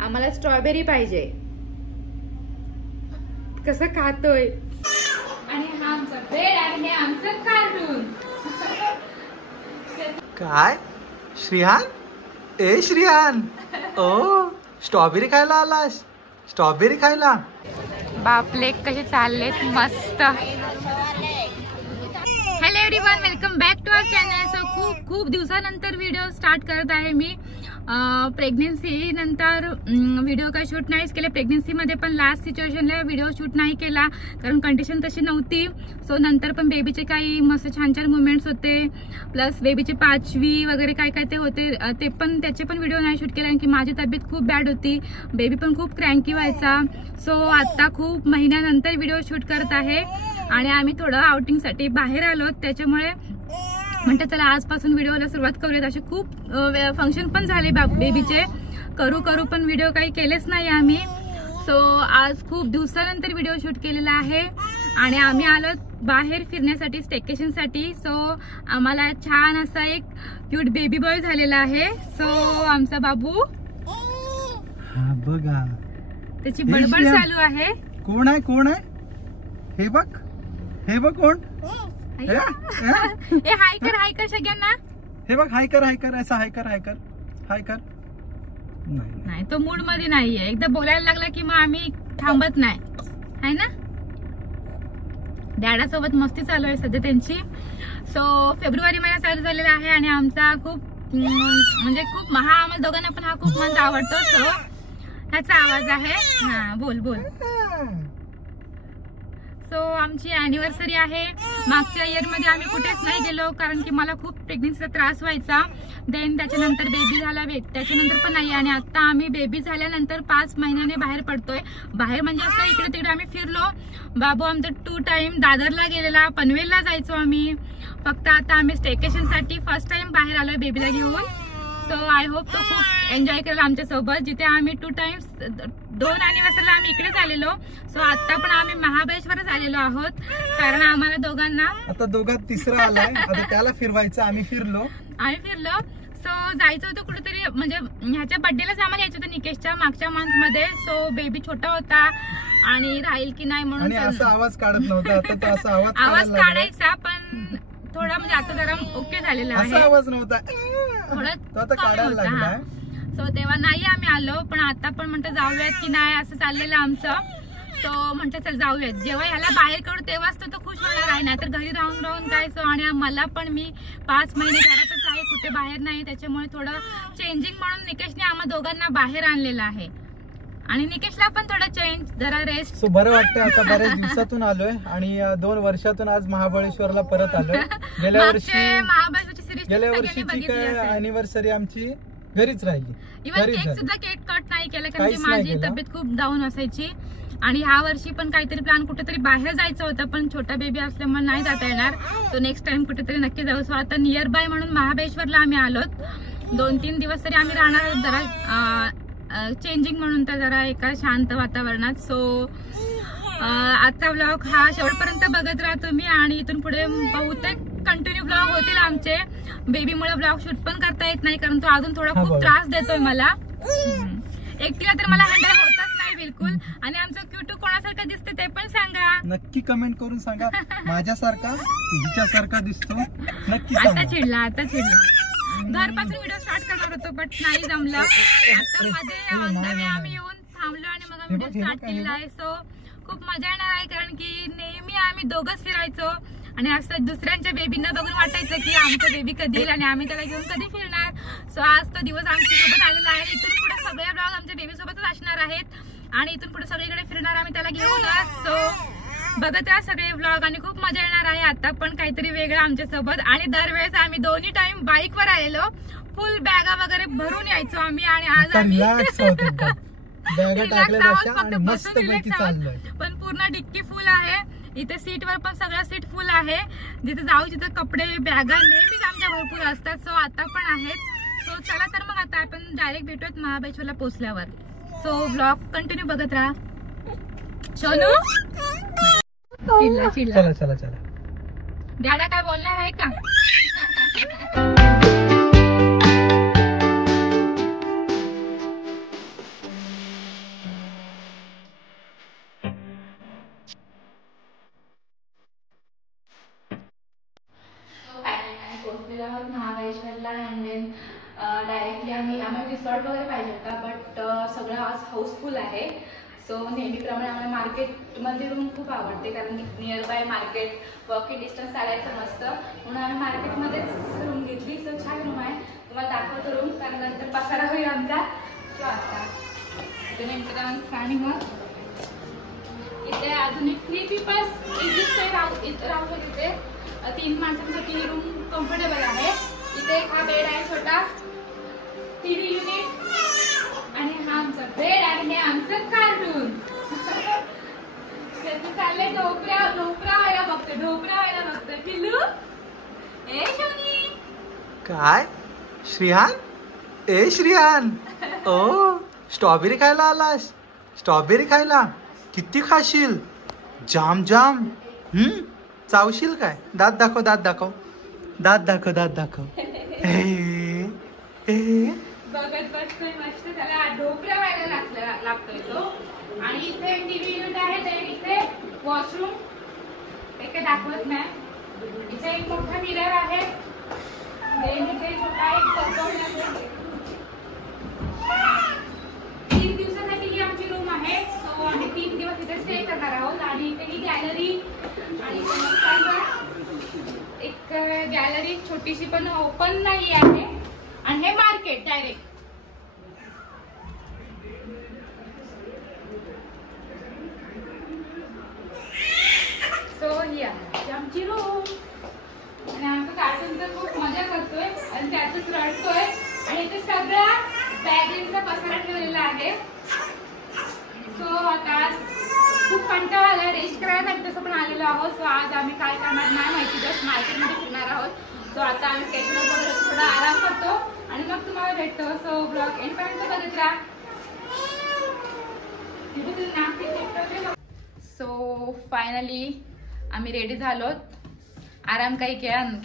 आम्हाला स्ट्रॉबेरी पाहिजे. कसं खातोय. आणि हा आमचा बेड आणि हे आमचं कार्टून. काय श्रियान? ए श्रियान, ओ स्ट्रॉबेरी खायला आलास? स्ट्रॉबेरी खायला? बापले कसे चाललेत मस्त. Hello everyone, welcome back to our channel. So खूप दिवसानंतर व्हिडिओ स्टार्ट करत आहे मी. प्रेग्नेन्सी नंतर व्हिडिओ काय शूट नाहीच केले. प्रेग्नेन्सीमध्ये पण लास्ट सिच्युएशनला व्हिडिओ शूट नाही केला कारण कंडिशन तशी नव्हती. सो नंतर पण बेबीचे काही मस्त छान छान मुवमेंट्स होते, प्लस बेबीचे 5वी वगैरे काय काय ते होते, त्याचे पण व्हिडिओ नाही शूट केले कारण की माझी तब्येत खूप बॅड होती. बेबी पण खूप क्रँकी व्हायचा. सो आता खूप महिन्यानंतर व्हिडिओ शूट करत आहे आणि आम्ही थोडं आउटिंगसाठी बाहेर आलो. त्याच्यामुळे म्हणतात चला आजपासून व्हिडिओला सुरुवात करूयात. असे खूप फंक्शन पण झाले बेबीचे, करू पण व्हिडिओ काही केलेच नाही आम्ही. सो आज खूप दिवसानंतर व्हिडिओ शूट केलेला आहे आणि आम्ही आलो बाहेर फिरण्यासाठी, स्टेकेशनसाठी. सो आम्हाला छान असा एक क्यूट बेबी बॉय झालेला आहे. सो आमचा बाबू बघा, त्याची बडबड चालू आहे. कोण आहे? हे बघ कोण? ए हाय कर सगळ्यांना. हे बघ, हाय कर ऐसा हाय कर. नाही, तो मूड मध्ये नाहीये. एकदा बोलायला लागला की मग आम्ही थांबत नाही, आहे ना. डॅडासोबत मस्ती चालू आहे सध्या त्यांची. सो फेब्रुवारी महिना चालू झालेला आहे आणि आमचा खूप आम्हाला दोघांना पण हा खूप मंथ आवडतो. सो ह्याचा आवाज आहे. हा बोल. सो आमची अॅनिव्हर्सरी आहे. मागच्या इयरमध्ये आम्ही कुठेच नाही गेलो कारण की मला खूप प्रेग्नेन्सीचा त्रास व्हायचा. देन त्याच्यानंतर बेबी झाला, त्याच्यानंतर पण नाही. आणि आता आम्ही बेबी झाल्यानंतर 5 महिन्याने बाहेर पडतोय. बाहेर म्हणजे असं इकडे तिकडे आम्ही फिरलो. बाबू आमचा 2 टाइम दादरला गेलेला, पनवेलला जायचो आम्ही. फक्त आता आम्ही स्टेकेशनसाठी फर्स्ट टाइम बाहेर आलोय बेबीला घेऊन. सो आय होप तो खूप एन्जॉय करेल आमच्या सोबत. जिथे आम्ही 2 टाइम्स 2 अॅनिव्हर्सरीला आम्ही इकडेच आलेलो. सो आता पण आम्ही महाबळेश्वरच आलेलो आहोत कारण आम्हाला दोघांना आता दोघात तिसरा आलाय. आता त्याला फिरवायचं. आम्ही फिरलो. सो जायचं होतं कुठेतरी, म्हणजे ह्याच्या बर्थडेलाच आम्हाला यायचं होतं निकेशच्या मागच्या मंथ मध्ये. सो बेबी छोटा होता आणि राहील की नाही म्हणून असा आवाज काढत नव्हता. आता तो असा आवाज काढायचा पण थोडा म्हणजे आता जरा ओके झालेला आहे. आवाज नव्हता, थोडं काढायला लागला. सो तेव्हा नाही आम्ही आलो, पण आता पण म्हणतो जाऊयात की नाही असं चाललेलं आमचं. सो म्हटलं चल जाऊयात. जेव्हा ह्याला बाहेर काढू तेव्हाच तो खुश होणार आहे, नाहीतर घरी राहून काय. सो आणि मला पण मी 5 महिने घरातच आहे, कुठे बाहेर नाही. त्याच्यामुळे थोडं चेंजिंग म्हणून निकेशने आम्हा दोघांना बाहेर आणलेलं आहे आणि निकेशला पण थोडं चेंज, जरा रेस्ट. सो बरं वाटतं. आता बऱ्याच दिवसातून आलोय आणि 2 वर्षातून आज महाबळेश्वरला परत आलोय. गेल्या वर्षीची काय अॅनिव्हर्सरी आमची घरीच राहिली. इव्हन केक सुद्धा केक कट नाही केलं कारण की माझी तब्येत खूप डाऊन असायची. आणि ह्या वर्षी पण काहीतरी प्लॅन कुठेतरी बाहेर जायचं होतं, पण छोटा बेबी असल्यामुळे नाही जाता येणार. सो नेक्स्ट टाइम कुठेतरी नक्की जाऊ. सो आता नियर बाय म्हणून महाबळेश्वरला आम्ही आलोत. 2-3 दिवस तरी आम्ही राहणार आहोत, जरा चेंजिंग म्हणून तर जरा एका शांत वातावरणात. सो आजचा व्लॉग हा शेवटपर्यंत बघत राहा तुम्ही आणि इथून पुढे बहुतेक कंटिन्यू व्लॉग होतील आमचे. बेबीमुळे व्लॉग शूट पण करता येत नाही कारण तो अजून थोडा खूप त्रास देतोय मला. एकटीला तर मला हँडल होतच नाही बिलकुल. आणि आमचं क्यूटू कोणासारखं दिसतं ते पण सांगा, नक्की कमेंट करून सांगा. माझ्यासारखा हिच्यासारखा दिसतो नक्की. आता चिडला घरपासून व्हिडिओ स्टार्ट करणार होतो बट नाही जमलं. आता मध्ये आम्ही येऊन थांबलो आणि मग व्हिडिओ स्टार्ट केलेला आहे. सो खूप मजा येणार आहे कारण की नेहमी आम्ही दोघंच फिरायचो आणि असं दुसऱ्यांच्या बेबींना बघून वाटायचं की आमचं बेबी कधी येईल आणि आम्ही त्याला घेऊन कधी फिरणार. सो आज तो दिवस आमच्या सोबत आलेला आहे. इथून पुढे सगळे ब्लॉग आमच्या बेबी सोबतच असणार आहेत आणि इथून पुढे सगळीकडे फिरणार आम्ही त्याला घेऊन. सो बघत राहा सगळे ब्लॉग आणि खूप मजा येणार आहे. आता पण काहीतरी वेगळं आमच्या सोबत. आणि दरवेळेस आम्ही 2 टाइम बाईकवर आलेलो, फुल बॅगा वगैरे भरून यायचो आम्ही. आणि आज आम्ही पण पूर्ण डिक्की फुल आहे. इथे सीटवर पण सगळं सीट फुल आहे. जिथे जाऊ तिथे कपडे बॅगा नेहमीच आमच्या भरपूर असतात. सो आता पण आहेत. सो चला तर मग आता आपण डायरेक्ट भेटूयात महाबळेश्वरला पोहोचल्यावर. सो ब्लॉग कंटिन्यू बघत राहा. सोनू चला दादा काय बोलणार आहे का? सगळं आज हाऊसफुल आहे. सो नेहमीप्रमाणे आम्हाला मार्केटमध्ये रूम खूप आवडते, कारण near by market, walking distance चालायचं मस्त, म्हणून आम्ही मार्केटमध्येच रूम घेतली. सो छान रूम आहे, तुम्हाला दाखवतो रूम, कारण नंतर पसारा होईल आमचा. सो आता नेमकं आणि मग इथे अजून एक 3 पीपल्स राहू शकते. 3 माणसांसाठी ही रूम कम्फर्टेबल आहे. इथे हा बेड आहे छोटा, टीव्ही युनिट, आणि हा आमचा बेड आणि हे आमचं कार्टून. त्याचं चाललंय ढोपऱ्या व्हायला बघतोय पिल्लू. ए शोनी काय श्रियान, ए श्रियान, ओ स्ट्रॉबेरी खायला आलास? स्ट्रॉबेरी खायला किती खाशील? जाम जाम. चावशील काय? दात दाखव, दात दाखव, दात दाखव, दात दाखव. बघत बसतोय मस्त, त्याला ढोपऱ्या व्हायला लागतोय तो. आणि इथे टीव्ही युनिट आहे, ते इथे वॉशरूम, ते काही दाखवत नाही. इथे एक मोठा मिरर आहे, इथे छोटा एक 3 दिवसासाठी ही आमची रूम आहे. सो आम्ही 3 दिवस इथे स्टे करणार आहोत. आणि इथे ही गॅलरी, आणि एक गॅलरी छोटीशी पण ओपन नाही आहे, आणि हे मार्केट डायरेक्ट. सो ही आहे आमची रूम. आणि आमचं कार्टून तर खूप मजा करतोय आणि त्यातच रडतोय. आणि इथे सगळा बॅगेंचा पसारा ठेवलेला आहे. सो आता खूप कंटाळा आला, रेस्ट करायसाठी तसं पण आलेलो आहोत. सो आज आम्ही काय करणार नाही माहिती, जस्ट मार्केटमध्ये फिरणार आहोत. सो आता आम्ही स्टेशनवर वगैरे थोडा आराम करतो आणि मग तुम्हाला भेटतो. सो ब्लॉग एंडपर्यंत बघत राहा. सो फायनली आम्ही रेडी झालोत. आराम काही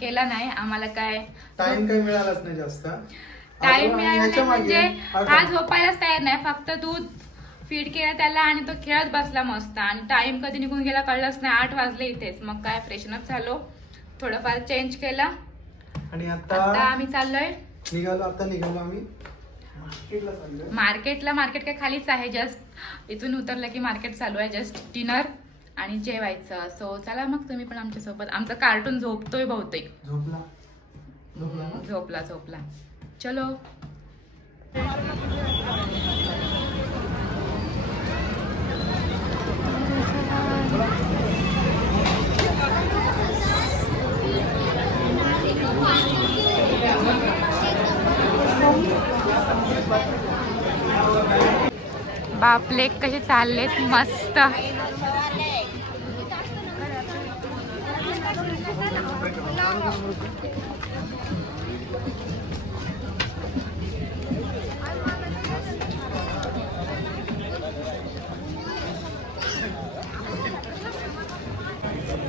केला नाही, आम्हाला काय टाइम काही मिळालाच नाही जास्त. टाइम मिळाला नाही म्हणजे हा झोपायलाच तयार नाही, फक्त दूध फीड केलं त्याला आणि तो खेळत बसला मस्त. आणि टाइम कधी निघून गेला कळलंच नाही. 8 वाजले इथेच. मग काय फ्रेशनअप झालो, थोडंफार चेंज केला, आणि आता आम्ही चाललोय. आता निघालो आम्ही मार्केटला. मार्केट काय खालीच आहे, जस्ट इथून उतरलं की मार्केट चालू आहे. जस्ट डिनर आणि जेवायचं. सो चला मग तुम्ही पण आमच्या सोबत. आमचा कार्टून झोपतोय बहुतेक. झोपला. चलो. बापले कसे चाललेत मस्त.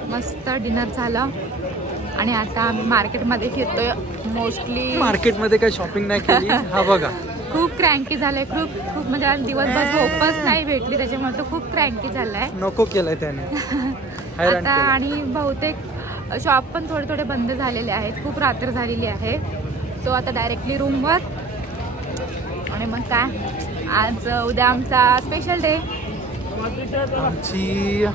मस्त डिनर झालं आणि आता आम्ही मार्केटमध्ये फिरतोय. मोस्टली मार्केटमध्ये काही शॉपिंग नाही केली. हा बघा, खूप क्रँकी झालंय. खूप म्हणजे आज दिवसभर झोपच नाही भेटली, त्याच्यामुळे तो खूप क्रँकी झालाय. नको केलंय त्याने आता. आणि बहुतेक शॉप पण थोडे बंद झालेले आहेत, खूप रात्र झालेली आहे. सो आता डायरेक्टली रूमवर. आणि मग काय, आज उद्या आमचा स्पेशल डे. आमची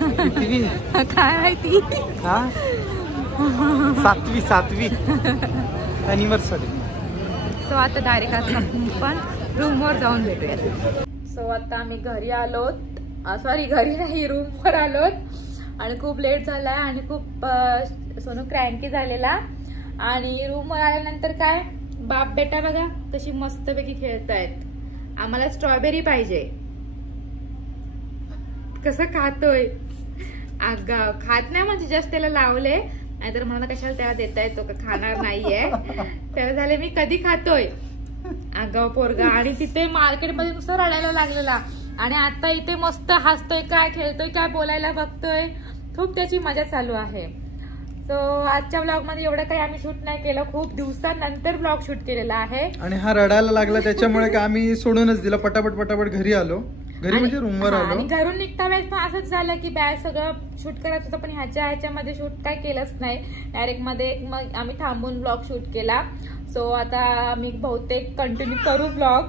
काय माहिती, 7वी अॅनिव्हर्सरी. सो आता डायरेक्ट आपण रूमवर जाऊन भेटूया. सो आता आम्ही घरी आलोत, सॉरी घरी नाही, रूमवर आलोत. आणि खूप लेट झालाय आणि खूप सोनू क्रँकी झालेला. आणि रूमवर आल्यानंतर काय, बाप बेटा बघा कशी मस्तपैकी खेळतायत. आम्हाला स्ट्रॉबेरी पाहिजे. कसं खातोय, अगं खात नाही म्हणजे जस्ट त्याला लावले, नाहीतर मला कशाला त्याला देता येतो का, खाणार नाहीये. त्याला झाले मी कधी खातोय अगं पोरगा. आणि तिथे मार्केटमध्ये नुसतं रडायला लागलेला. आणि आता इथे मस्त हसतोय, काय खेळतोय, काय बोलायला बघतोय. खूप त्याची मजा चालू आहे. सो आजच्या ब्लॉग मध्ये एवढं काही आम्ही शूट नाही केलं, खूप दिवसानंतर ब्लॉग शूट केलेला आहे. आणि हा रडायला लागला त्याच्यामुळे आम्ही सोडूनच दिला, पटापट घरी आलो. घरी म्हणजे रूमवर आलो. आणि घरून निघता वेळेस पण असंच झालं की बॅग सगळं शूट करायचं होतं, पण ह्याच्यामध्ये शूट काय केलंच नाही. डायरेक्ट मध्ये मग आम्ही थांबून ब्लॉग शूट केला. सो आता आम्ही बहुतेक कंटिन्यू करू ब्लॉग.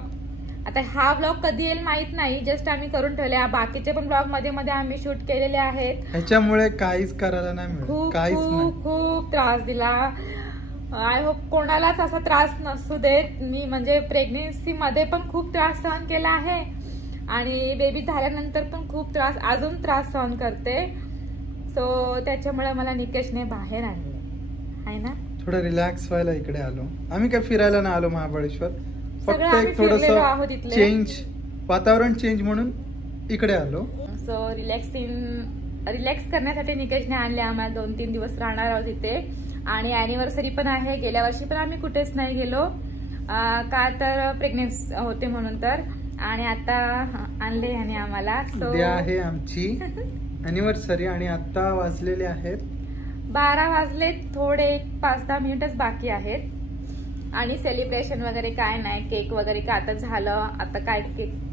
आता हा ब्लॉग कधी येईल माहित नाही, जस्ट आम्ही करून ठेवले. बाकीचे पण ब्लॉग मध्ये मध्ये आम्ही शूट केलेले आहेत. ह्याच्यामुळे काहीच करायला नाही मिळत, खूप काहीच नाही. खूप त्रास दिला. आय होप कोणालाच असा त्रास नसू देत. मी म्हणजे प्रेग्नेन्सी मध्ये पण खूप त्रास सहन केला आहे आणि बेबी झाल्यानंतर पण खूप त्रास, अजून त्रास सहन करते. सो त्याच्यामुळे मला निकेशने बाहेर आणले आहे ना. थोडं रिलॅक्स व्हायला इकडे आलो आम्ही. काय फिरायला नाही आलो महाबळेश्वर, फक्त एक आहोत थोडस इथले. चेंज, वातावरण चेंज म्हणून इकडे आलो. सो रिलॅक्स करण्यासाठी निकेशने आणले आम्हाला. 2-3 दिवस राहणार आहोत इथे आणि अॅनिव्हर्सरी पण आहे. गेल्या वर्षी पण आम्ही कुठेच नाही गेलो का तर प्रेग्नेन्सी होते म्हणून तर. आणि आता आणले ह्याने आम्हाला. सो उद्या आहे आमची अॅनिव्हर्सरी आणि आता वाजलेले आहेत 12 वाजले. थोडे 5-10 मिनिटच बाकी आहेत आणि सेलिब्रेशन वगैरे काय नाही. केक वगैरे काय आता झालं. आता काय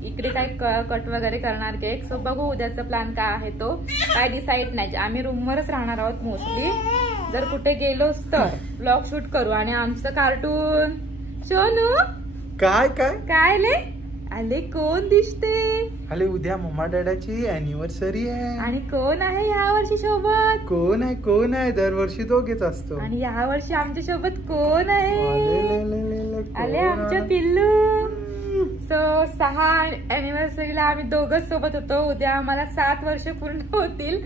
इकडे काय कट वगैरे करणार केक. सो बघू उद्याचा प्लॅन काय आहे तो, काय डिसाईड नाही. आम्ही रूमवरच राहणार आहोत मोस्टली. जर कुठे गेलोच तर ब्लॉग शूट करू. आणि आमचं कार्टून सोनू काय काय आले कोण दिसते. अरे उद्या मम्मा डॅडाची अॅनिव्हर्सरी आहे. आणि कोण आहे या वर्षी सोबत. कोण आहे दरवर्षी दोघेच असतो. आणि या वर्षी आमच्या सोबत कोण आहे. आले आमच्या पिल्लू. सो 6 अॅनिव्हर्सरीला आम्ही दोघच सोबत होतो. उद्या आम्हाला 7 वर्ष पूर्ण होतील.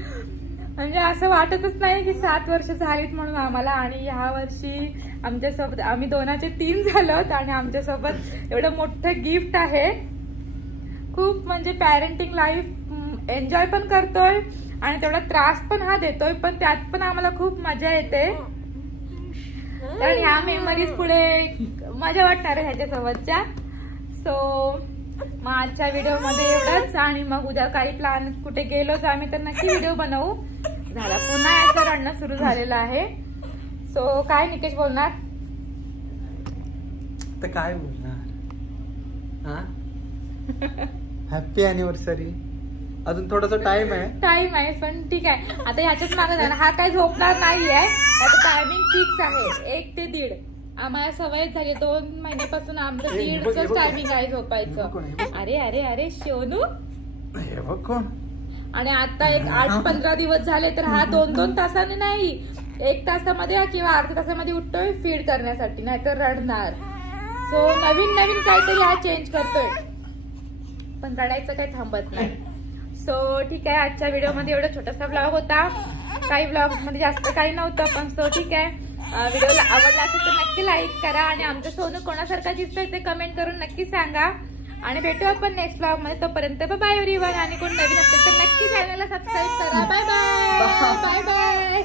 म्हणजे असं वाटतच नाही की 7 वर्ष झालीत म्हणून आम्हाला. आणि ह्या वर्षी आमच्यासोबत आम्ही 2चे 3 झालोत आणि आमच्यासोबत एवढं मोठं गिफ्ट आहे. खूप म्हणजे पॅरेंटिंग लाईफ एन्जॉय पण करतोय आणि तेवढा त्रास पण हा देतोय, पण त्यात पण आम्हाला खूप मजा येते. कारण ह्या मेमरीज पुढे मजा वाटणार आहे ह्याच्यासोबतच्या. सो मग आजच्या व्हिडिओ मध्ये एवढंच. आणि मग उद्या काही प्लॅन कुठे गेलोच आम्ही तर नक्की व्हिडिओ बनवू. झाला पुन्हा याचं रडणं सुरू झालेलं आहे. सो काय निकेश बोलणार. तर काय बोलणार. Happy anniversary. अजून थोडासा टाइम आहे पण ठीक आहे. आता ह्याच्याच मागे जाणार. हा काय झोपणार नाहीये. त्याचं टायमिंग फिक्स आहे 1 ते 1:30. आम्हाला सवय झाली 2 महिन्यापासून आमचं 1:30च टायमिंग आहे झोपायचं. अरे अरे अरे सोनू हे बघ कोण. आणि आता एक 8-15 दिवस झाले तर हा 2-2 तासाने नाही 1 तासामध्ये किंवा अर्ध्या तासामध्ये उठतोय फीड करण्यासाठी, नाहीतर रडणार. सो नवीन काहीतरी हा चेंज करतोय, पण रडायचं काही थांबत नाही. सो ठीक आहे. आजच्या व्हिडिओमध्ये एवढा छोटासा ब्लॉग होता. काही ब्लॉग मध्ये जास्त काही नव्हतं, पण सो ठीक आहे. व्हिडिओला आवडला असेल तर नक्की लाईक करा आणि आमचं सोनू कोणासारखा दिसतोय ते कमेंट करून नक्की सांगा. आणि भेटू आपण नेक्स्ट ब्लॉग मध्ये. तोपर्यंत बाय एव्हरीवन. आणि कोण नवीन असेल तर नक्की चॅनलला सबस्क्राईब करा. Bye bye.